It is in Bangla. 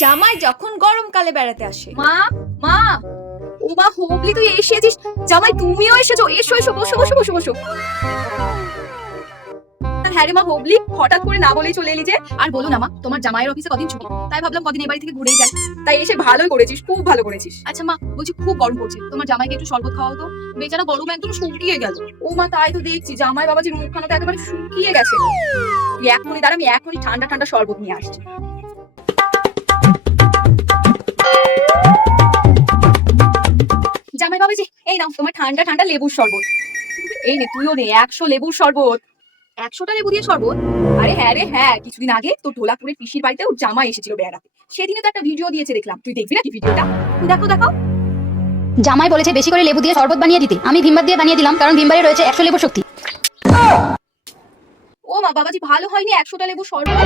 জামাই যখন গরমকালে বেড়াতে আসে। মা মা ও মা, হোবলি তুই এসেছিস? জামাই তুমিও এসেছো, এসো এসো, বসো বসো বসো বসো। হ্যাঁ রে মা, হোবলি হঠাৎ করে না বলেই চলে এলি যে। আর বলো না মা, তোমার জামাইয়ের অফিসে কদিন ছুটি, তাই ভাবলাম কদিন এই বাড়ি থেকে ঘুরেই যাই। তাই এসে ভালোই করেছিস, খুব ভালো করেছিস। আচ্ছা মা, বলছি খুব গরম পড়ছে, তোমার জামাইকে একটু শরবত খাওয়াও তো, বেচারা গরম একদম শুকিয়ে গেল। ও মা, তাই তো দেখছি, জামাই বাবাজির মুখখানা তো একেবারে শুকিয়ে গেছে। তুই এখনই দাঁড়া, আমি এখনই ঠান্ডা ঠান্ডা শরবত নিয়ে আসছি। জামাই বাবাজি, এই নাও তোমার ঠান্ডা ঠান্ডা লেবুর শরবত। এই নে, তুইও নে 100 লেবুর শরবত। 100টা লেবু দিয়ে শরবত? আরে হ্যাঁ রে হ্যাঁ, কিছুদিন আগে তোর ঢোলাপুরের পিসির বাড়িতে ওর জামাই এসেছিল বেড়াতে, সেদিনে তো একটা ভিডিও দিয়েছে দেখলাম, তুই দেখবি নাকি ভিডিওটা? দেখো দেখো। জামাই বলেছে বেশি করে লেবু দিয়ে শরবত বানিয়ে দিতে, আমি ভিমবার দিয়ে বানিয়ে দিলাম, কারণ ভিমবারে রয়েছে 100 লেবুর শক্তি। ও মা, বাবাজি ভালো হয়নি 100টা লেবু শরবত?